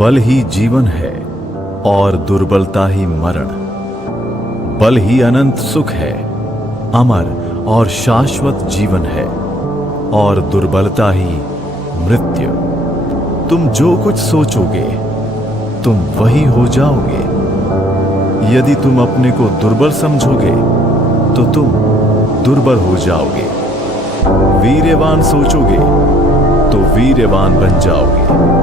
बल ही जीवन है और दुर्बलता ही मरण। बल ही अनंत सुख है, अमर और शाश्वत जीवन है, और दुर्बलता ही मृत्यु। तुम जो कुछ सोचोगे तुम वही हो जाओगे। यदि तुम अपने को दुर्बल समझोगे तो तुम दुर्बल हो जाओगे। वीर्यवान सोचोगे तो वीर्यवान बन जाओगे।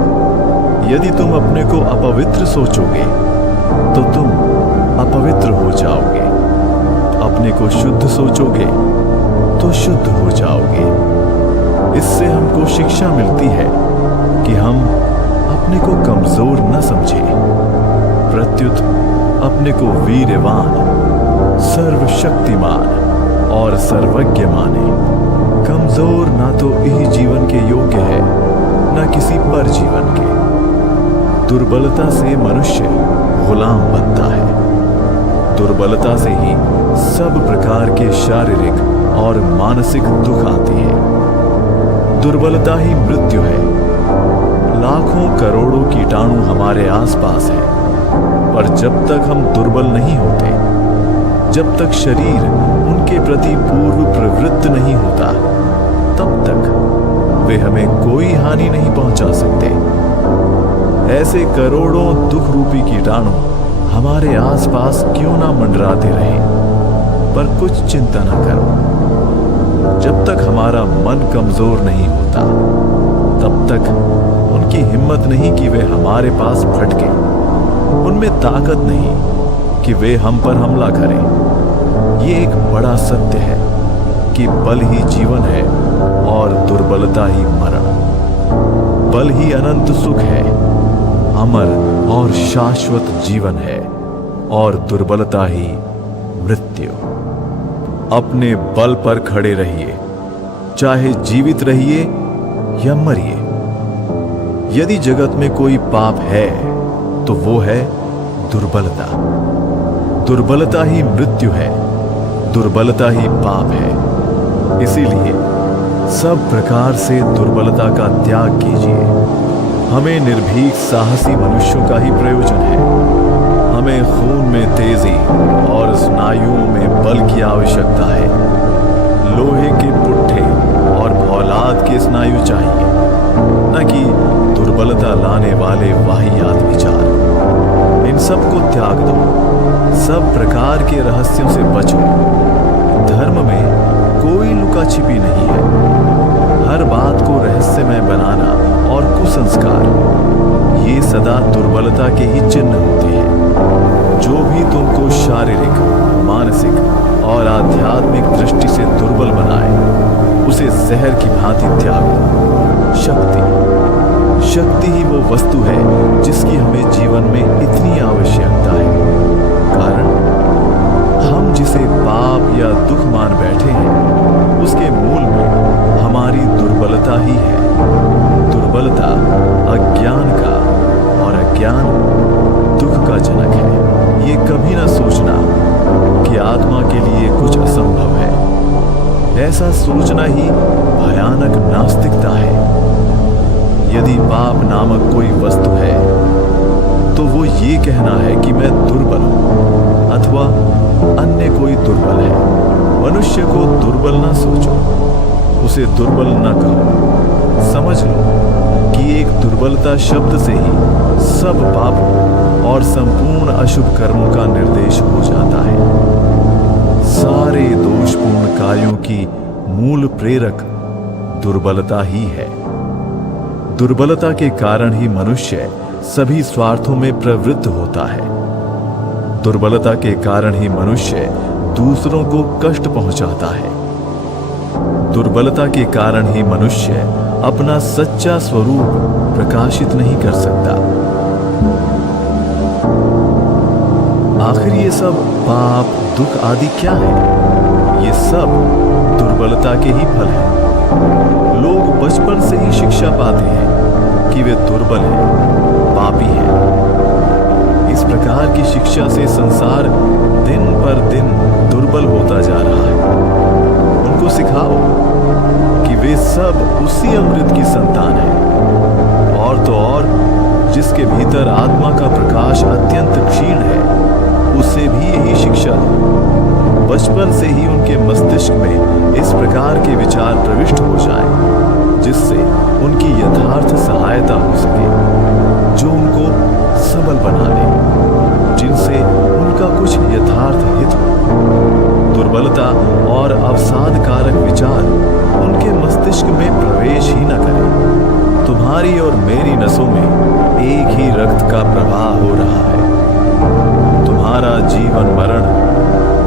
यदि तुम अपने को अपवित्र सोचोगे तो तुम अपवित्र हो जाओगे। अपने को शुद्ध सोचोगे तो शुद्ध हो जाओगे। इससे हमको शिक्षा मिलती है कि हम अपने को कमजोर न समझें, प्रत्युत अपने को वीर्यवान, सर्वशक्तिमान और सर्वज्ञ माने। कमजोर ना तो इस जीवन के योग्य है, ना किसी पर जीवन के। दुर्बलता से मनुष्य गुलाम बनता है। दुर्बलता से ही सब प्रकार के शारीरिक और मानसिक दुख आते हैं। दुर्बलता ही मृत्यु है। लाखों करोड़ों कीटाणु हमारे आसपास हैं, पर जब तक हम दुर्बल नहीं होते, जब तक शरीर उनके प्रति पूर्व प्रवृत्त नहीं होता, तब तक वे हमें कोई हानि नहीं पहुंचा सकते। ऐसे करोड़ों दुख रूपी कीटाणु हमारे आसपास क्यों ना मंडराते रहें, पर कुछ चिंता न करो। जब तक हमारा मन कमजोर नहीं होता, तब तक उनकी हिम्मत नहीं कि वे हमारे पास भटके। उनमें ताकत नहीं कि वे हम पर हमला करें। ये एक बड़ा सत्य है कि बल ही जीवन है और दुर्बलता ही मरण। बल ही अनंत सुख है, अमर और शाश्वत जीवन है, और दुर्बलता ही मृत्यु। अपने बल पर खड़े रहिए, चाहे जीवित रहिए या मरिए। यदि जगत में कोई पाप है तो वो है दुर्बलता। दुर्बलता ही मृत्यु है, दुर्बलता ही पाप है। इसीलिए सब प्रकार से दुर्बलता का त्याग कीजिए। हमें निर्भीक साहसी मनुष्यों का ही प्रयोजन है। हमें खून में तेजी और स्नायुओं में बल की आवश्यकता है। लोहे के पुट्ठे और फौलाद के स्नायु चाहिए, न कि दुर्बलता लाने वाले वाहियात विचार। इन सब को त्याग दो। सब प्रकार के रहस्यों से बचो। धर्म में कोई लुका छिपी नहीं है। हर बात को रहस्यमय बनाना और कुसंस्कार, ये सदा दुर्बलता के ही चिन्ह होते हैं। जो भी तुमको शारीरिक, मानसिक और आध्यात्मिक दृष्टि से दुर्बल बनाए, उसे जहर की भांति त्याग दो। शक्ति ही वो वस्तु है जिसकी हमें जीवन में इतनी आवश्यकता है। कारण हम जिसे पाप या दुख मान बैठे हैं, उसके मूल में हमारी दुर्बलता ही है। दुर्बलता अज्ञान का, और अज्ञान दुख का जनक है। ये कभी ना सोचना कि आत्मा के लिए कुछ असंभव है। ऐसा सोचना ही भयानक नास्तिकता है। यदि पाप नामक कोई वस्तु है तो वो ये कहना है कि मैं दुर्बल हूं, अथवा अन्य कोई दुर्बल है। मनुष्य को दुर्बल ना सोचो, उसे दुर्बल ना कहो। समझ लो कि एक दुर्बलता शब्द से ही सब पापों और संपूर्ण अशुभ कर्मों का निर्देश हो जाता है। सारे दोषपूर्ण कार्यों की मूल प्रेरक दुर्बलता ही है। दुर्बलता के कारण ही मनुष्य सभी स्वार्थों में प्रवृत्त होता है। दुर्बलता के कारण ही मनुष्य दूसरों को कष्ट पहुंचाता है। दुर्बलता के कारण ही मनुष्य अपना सच्चा स्वरूप प्रकाशित नहीं कर सकता। आखिर ये सब पाप, दुख आदि क्या है? ये सब दुर्बलता के ही फल हैं। लोग बचपन से ही शिक्षा पाते हैं कि वे दुर्बल हैं, पापी हैं। इस प्रकार की शिक्षा से संसार दिन पर दिन दुर्बल होता जा रहा है। उनको सिखाओ कि वे सब उसी अमृत की संतान हैं, और तो और जिसके भीतर आत्मा का प्रकाश अत्यंत क्षीण है, उसे भी यही शिक्षा दो। बचपन से ही उनके मस्तिष्क में इस प्रकार के विचार प्रविष्ट हो जाएं, जिससे उनकी यथार्थ सहायता हो सके, जो उनको सबल बना दे, जिनसे उनका कुछ यथार्थ हित हो। दुर्बलता और अवसाद कारक विचार उनके मस्तिष्क में प्रवेश ही न करें। तुम्हारी और मेरी नसों में एक ही रक्त का प्रवाह हो रहा है। तुम्हारा जीवन मरण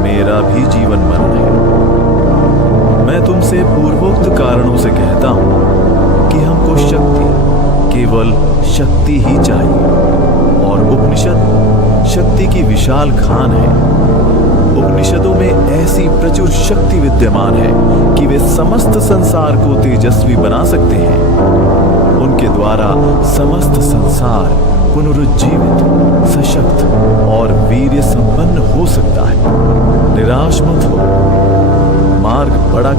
मेरा भी जीवन मरण है। मैं तुमसे पूर्वोक्त कारणों से कहता हूं कि हमको शक्ति, केवल शक्ति ही चाहिए, और उपनिषद शक्ति की विशाल खान है। उपनिषदों में ऐसी प्रचुर शक्ति विद्यमान है कि वे समस्त संसार को तेजस्वी बना सकते हैं। उनके द्वारा समस्त संसार पुनरुज्जीवित, सशक्त और वीर्य संपन्न हो सकता है। निराश मत हो, मार्ग बड़ा